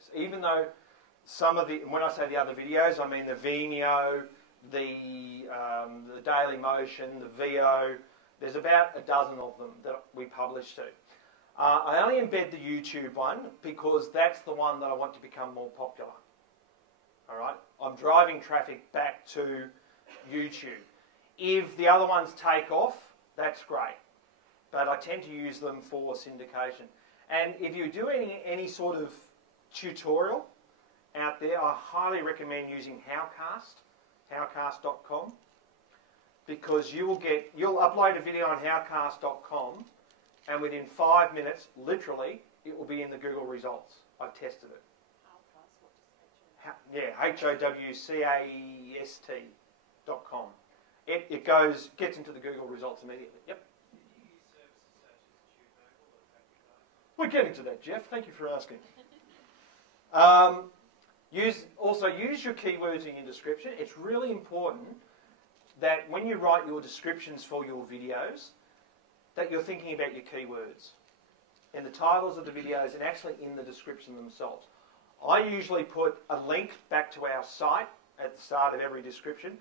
videos. Even though some of the, when I say the other videos, I mean the Vimeo, the Daily Motion, the VO. There's about a dozen of them that we publish to. I only embed the YouTube one because that's the one that I want to become more popular. All right, I'm driving traffic back to YouTube. If the other ones take off, that's great. But I tend to use them for syndication. And if you're doing any sort of tutorial out there, I highly recommend using howcast.com, because you'll upload a video on howcast.com, and within 5 minutes, literally, it will be in the Google results. I've tested it. Yeah, HOWCAST.com. It gets into the Google results immediately. Yep. We're getting to that, Jeff. Thank you for asking. Also use your keywords in your description. It's really important that when you write your descriptions for your videos, that you're thinking about your keywords in the titles of the videos and actually in the description themselves. I usually put a link back to our site at the start of every description,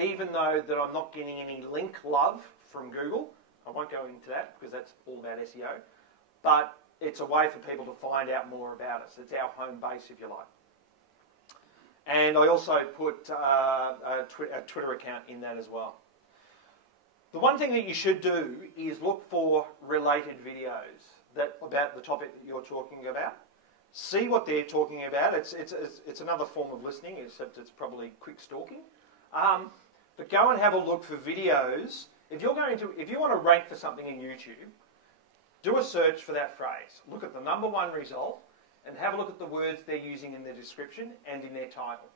even though that I'm not getting any link love from Google. I won't go into that because that's all about SEO. But it's a way for people to find out more about us. It's our home base, if you like. And I also put a Twitter account in that as well. The one thing that you should do is look for related videos about the topic that you're talking about. See what they're talking about. It's another form of listening, except it's probably quick stalking. But go and have a look for videos. If you want to rank for something in YouTube, do a search for that phrase. Look at the #1 result and have a look at the words they're using in their description and in their title.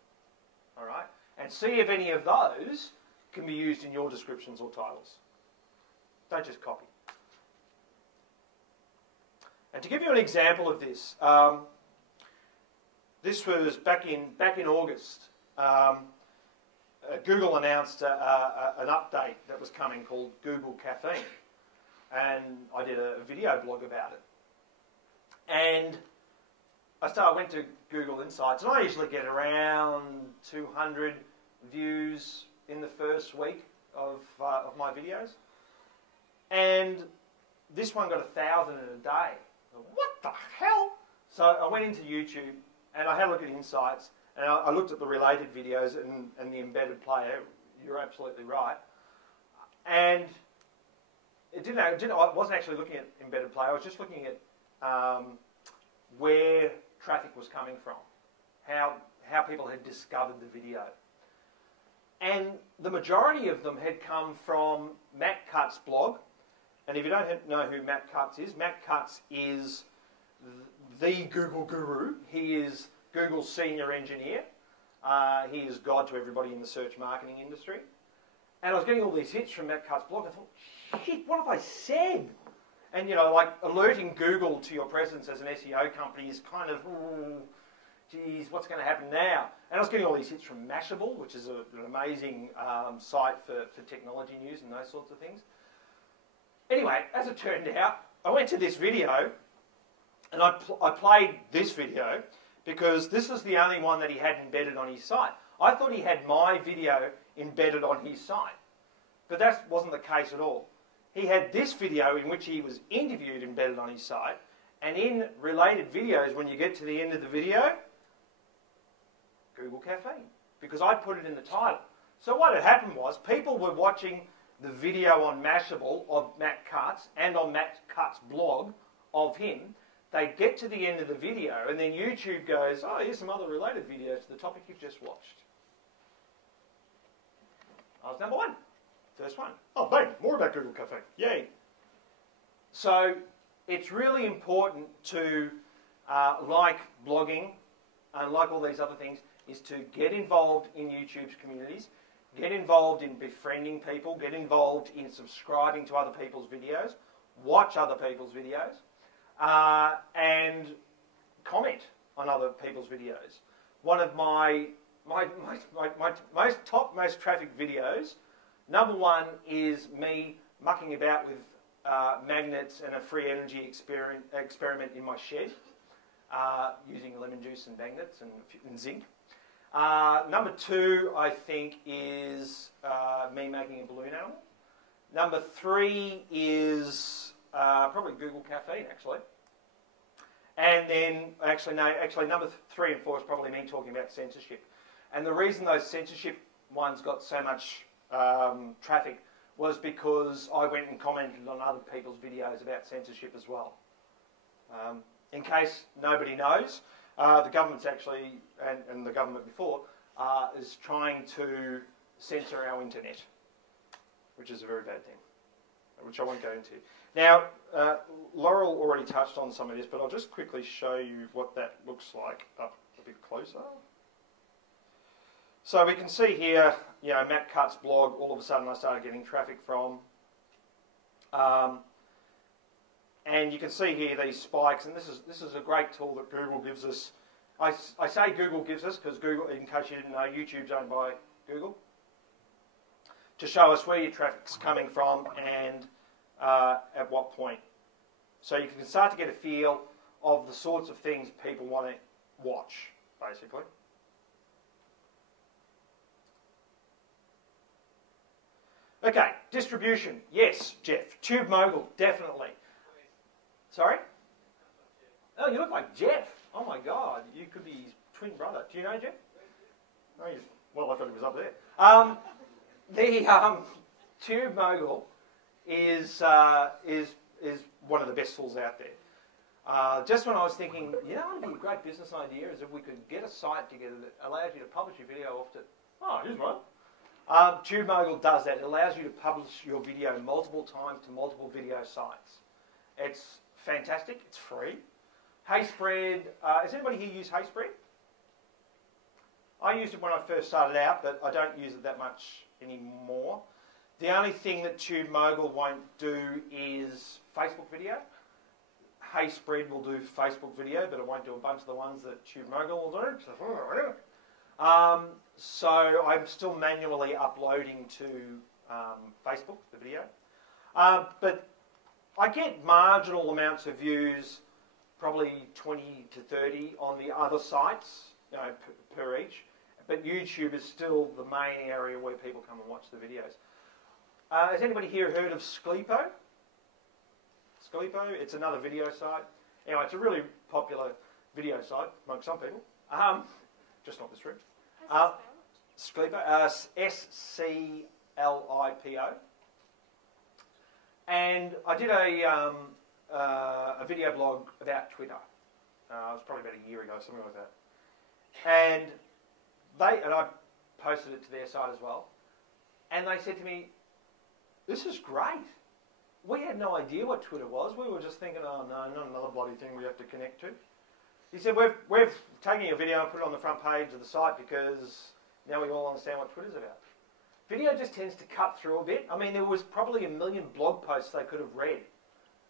All right? And see if any of those can be used in your descriptions or titles. Don't just copy. And to give you an example of this, this was back in August. Google announced an update that was coming called Google Caffeine. And I did a video blog about it. And I went to Google Insights, and I usually get around 200 views in the first week of my videos. And this one got 1,000 in a day. What the hell? So I went into YouTube, and I had a look at Insights, and I looked at the related videos and the embedded player. You're absolutely right. And I wasn't actually looking at embedded player. I was just looking at where traffic was coming from, how people had discovered the video. And the majority of them had come from Matt Cutts' blog. And if you don't know who Matt Cutts is the Google guru. He is Google's senior engineer. He is God to everybody in the search marketing industry. And I was getting all these hits from Matt Cutts' blog. I thought, shit, what have I said? And, like alerting Google to your presence as an SEO company is kind of, geez, what's going to happen now? And I was getting all these hits from Mashable, which is an amazing site for technology news and those sorts of things. Anyway, as it turned out, I went to this video, and I played this video because this was the only one that he had embedded on his site. I thought he had my video embedded on his site, but that wasn't the case at all. He had this video in which he was interviewed embedded on his site, and in related videos, when you get to the end of the video, Google Caffeine, because I put it in the title. So what had happened was people were watching the video on Mashable of Matt Cutts and on Matt Cutts' blog of him. They get to the end of the video, and then YouTube goes, oh, here's some other related videos to the topic you've just watched. I was #1. First one. Oh, bang, more about Google Caffeine. Yay. So it's really important to, like blogging and like all these other things, is to get involved in YouTube's communities, get involved in befriending people, get involved in subscribing to other people's videos, watch other people's videos, and comment on other people's videos. One of my most trafficked videos, #1 is me mucking about with magnets and a free energy experiment in my shed. using lemon juice and magnets and zinc. Number 2, I think, is me making a balloon animal. Number 3 is probably Google Caffeine, actually. And then, number 3 and 4 is probably me talking about censorship. And the reason those censorship ones got so much traffic was because I went and commented on other people's videos about censorship as well. In case nobody knows, the government's actually, and the government before, is trying to censor our internet, which is a very bad thing, which I won't go into. Now, Laurel already touched on some of this, but I'll just quickly show you what that looks like up a bit closer. So we can see here, Matt Cutt's blog, all of a sudden I started getting traffic from. And you can see here these spikes, and this is a great tool that Google gives us. I say Google gives us because Google, in case you didn't know, YouTube's owned by Google, to show us where your traffic's coming from and at what point. So you can start to get a feel of the sorts of things people want to watch, basically. Okay, distribution. Yes, Jeff. Tube Mogul, definitely. Sorry? Oh, you look like Jeff. Oh my God, you could be his twin brother. Do you know Jeff? No, well, I thought he was up there. The Tube Mogul is one of the best tools out there. Just when I was thinking, what would be a great business idea is if we could get a site together that allows you to publish your video off to. Oh, here's one. Tube Mogul does that. It allows you to publish your video multiple times to multiple video sites. It's fantastic. It's free. HeySpread. Has anybody here used HeySpread? I used it when I first started out, but I don't use it that much anymore. The only thing that Tube Mogul won't do is Facebook video. HeySpread will do Facebook video, but it won't do a bunch of the ones that Tube Mogul will do. So I'm still manually uploading to Facebook, the video. But I get marginal amounts of views, probably 20 to 30 on the other sites, per each. But YouTube is still the main area where people come and watch the videos. Has anybody here heard of Skleepo? Skleepo, it's another video site. Anyway, it's a really popular video site among some people. Just not this room. Skleepo, S-C-L-I-P-O. And I did a video blog about Twitter. It was probably about a year ago, something like that. And I posted it to their site as well. And they said to me, "This is great. We had no idea what Twitter was. We were just thinking, oh no, not another bloody thing we have to connect to." He said, we've taken your video and put it on the front page of the site because now we all understand what Twitter's about. Video just tends to cut through a bit. I mean, there was probably 1 million blog posts they could have read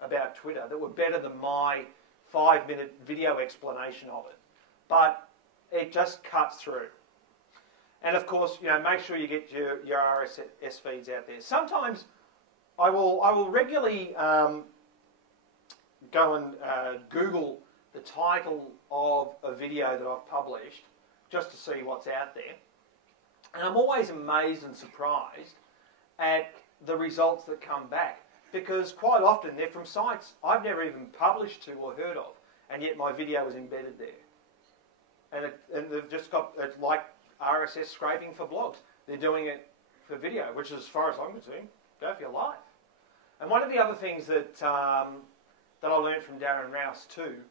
about Twitter that were better than my 5-minute video explanation of it. But it just cuts through. And of course, make sure you get your RSS feeds out there. Sometimes I will regularly go and Google the title of a video that I've published just to see what's out there. And I'm always amazed and surprised at the results that come back, because quite often they're from sites I've never even published to or heard of, and yet my video is embedded there. And they've just got, it's like RSS scraping for blogs. They're doing it for video, which is, as far as I'm concerned, go for your life. And one of the other things that that I learned from Darren Rouse too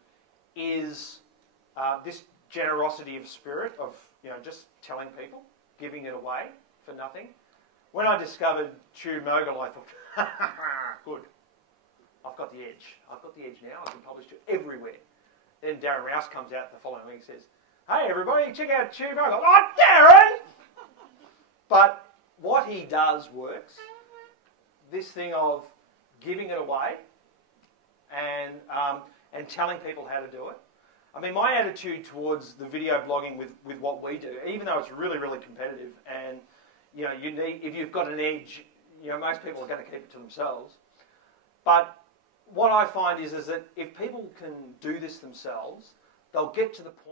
is this generosity of spirit of just telling people, giving it away for nothing. When I discovered Tube Mogul, I thought, good, I've got the edge. I've got the edge now. I can publish to everywhere. Then Darren Rouse comes out the following week and says, "Hey everybody, check out Tube Mogul." Oh, Darren! But what he does works. This thing of giving it away and telling people how to do it. I mean, my attitude towards the video blogging with what we do, even though it's really, really competitive, and you need, if you've got an edge, most people are going to keep it to themselves. But what I find is that if people can do this themselves, they'll get to the point.